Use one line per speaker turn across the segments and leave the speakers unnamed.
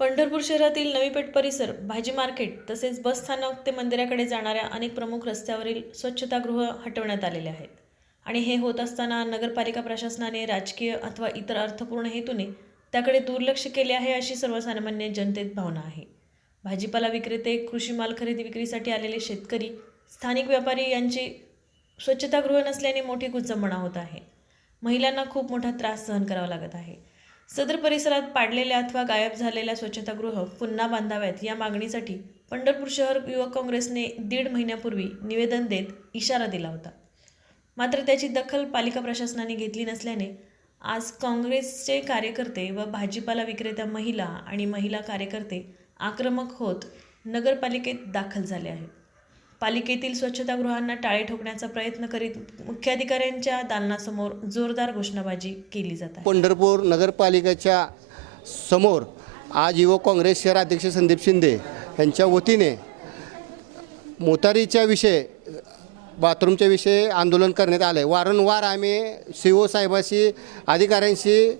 पंढरपूर शहरातील नवीपेठ परिसर भाजी मार्केट तसेच बस स्थानक ते मंदिराकडे जाणाऱ्या अनेक प्रमुख रस्त्यावरील स्वच्छतागृह हटवण्यात आलेले आहेत. आणि हे होत असताना नगरपालिका प्रशासनाने राजकीय अथवा इतर अर्थपूर्ण हेतूने त्याकडे दुर्लक्ष केले आहे अशी सर्वसामान्य जनतेत भावना आहे. भाजीपाला विक्रेते कृषी माल खरेदी विक्रीसाठी आलेले शेतकरी स्थानिक व्यापारी यांची स्वच्छतागृह नसल्याने मोठी कुचंबणा होत आहे. महिलांना खूप मोठा त्रास सहन करावा लागत आहे. सदर परिसरात पाडलेल्या अथवा गायब झालेल्या स्वच्छतागृह पुन्हा बांधाव्यात या मागणीसाठी पंढरपूर शहर युवक काँग्रेसने दीड महिन्यापूर्वी निवेदन देत इशारा दिला होता. मात्र त्याची दखल पालिका प्रशासनाने घेतली नसल्याने आज काँग्रेसचे कार्यकर्ते व भाजीपाला विक्रेत्या महिला आणि महिला कार्यकर्ते आक्रमक होत नगरपालिकेत दाखल झाले आहेत. पालिकेतील स्वच्छतागृहांना टाळे ठोकण्याचा प्रयत्न करीत मुख्याधिकाऱ्यांच्या दालनासमोर जोरदार घोषणाबाजी केली जात आहे.
पंढरपूर नगरपालिकेच्या समोर आज युवक काँग्रेस शहराध्यक्ष संदीप शिंदे यांच्या वतीने मोतारीच्या विषय बाथरूमच्या विषयी आंदोलन करण्यात आलं आहे वारंवार आम्ही सी ओ साहेबाशी अधिकाऱ्यांशी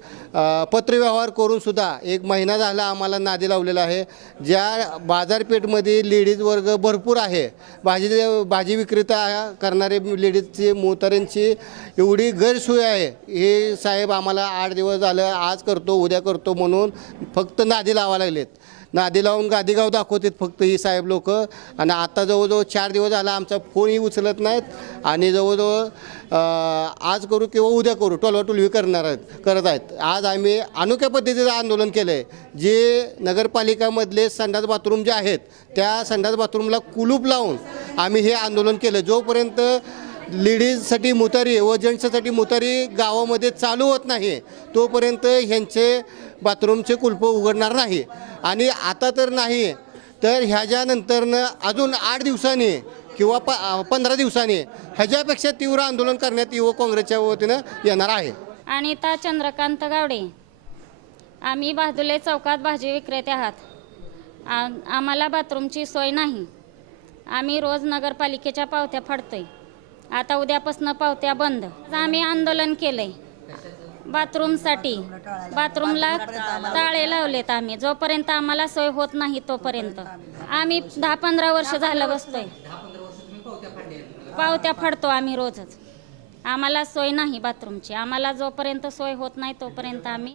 पत्रव्यवहार करूनसुद्धा एक महिना झाला आम्हाला नादी लावलेला आहे. ज्या बाजारपेठमध्ये लेडीज वर्ग भरपूर आहे भाजी भाजी विक्रेता करणारे लेडीजची मोतारींची एवढी गैरसोय आहे. हे साहेब आम्हाला आठ दिवस झालं आज करतो उद्या करतो म्हणून फक्त नादी लावा लागलेत. नादी लावून गादीगाव दाखवतात फक्त ही साहेब लोक. आणि आता जवळजवळ चार दिवस झाला आमचा फोनही उचलत नाहीत. आणि जवळजवळ आज करू किंवा उद्या करू टोलवाटोलवी करणार आहेत करत आहेत. आज आम्ही अनोख्या पद्धतीचं आंदोलन केलं आहे जे नगरपालिकामधले संडास बाथरूम जे आहेत त्या संडास बाथरूमला कुलूप लावून आम्ही हे आंदोलन केलं. जोपर्यंत लेडीजसाठी मुतारी व जेंट्ससाठी मुतारी गावामध्ये चालू होत नाही. तोपर्यंत ह्यांचे बाथरूमचे कुलप उघडणार नाही. आणि आता तर नाही तर ह्याच्यानंतरनं अजून आठ दिवसांनी किंवा प पंधरा दिवसांनी ह्याच्यापेक्षा तीव्र आंदोलन करण्यात युवक काँग्रेसच्या वतीनं येणार आहे.
आणि ता चंद्रकांत गावडे आम्ही बहादुले चौकात भाजी विक्रेते आहात. आम्हाला बाथरूमची सोय नाही. आम्ही रोज नगरपालिकेच्या पावत्या फाडतोय. आता उद्यापासून पावत्या बंद. आम्ही आंदोलन केलंय. बाथरूमसाठी. बाथरूमला ताळे लावलेत आम्ही. जोपर्यंत आम्हाला सोय होत नाही तोपर्यंत. आम्ही दहा पंधरा वर्ष झालं बसतोय. पावत्या फाडतो आम्ही रोजच. आम्हाला सोय नाही बाथरूमची. आम्हाला जोपर्यंत सोय होत नाही तोपर्यंत आम्ही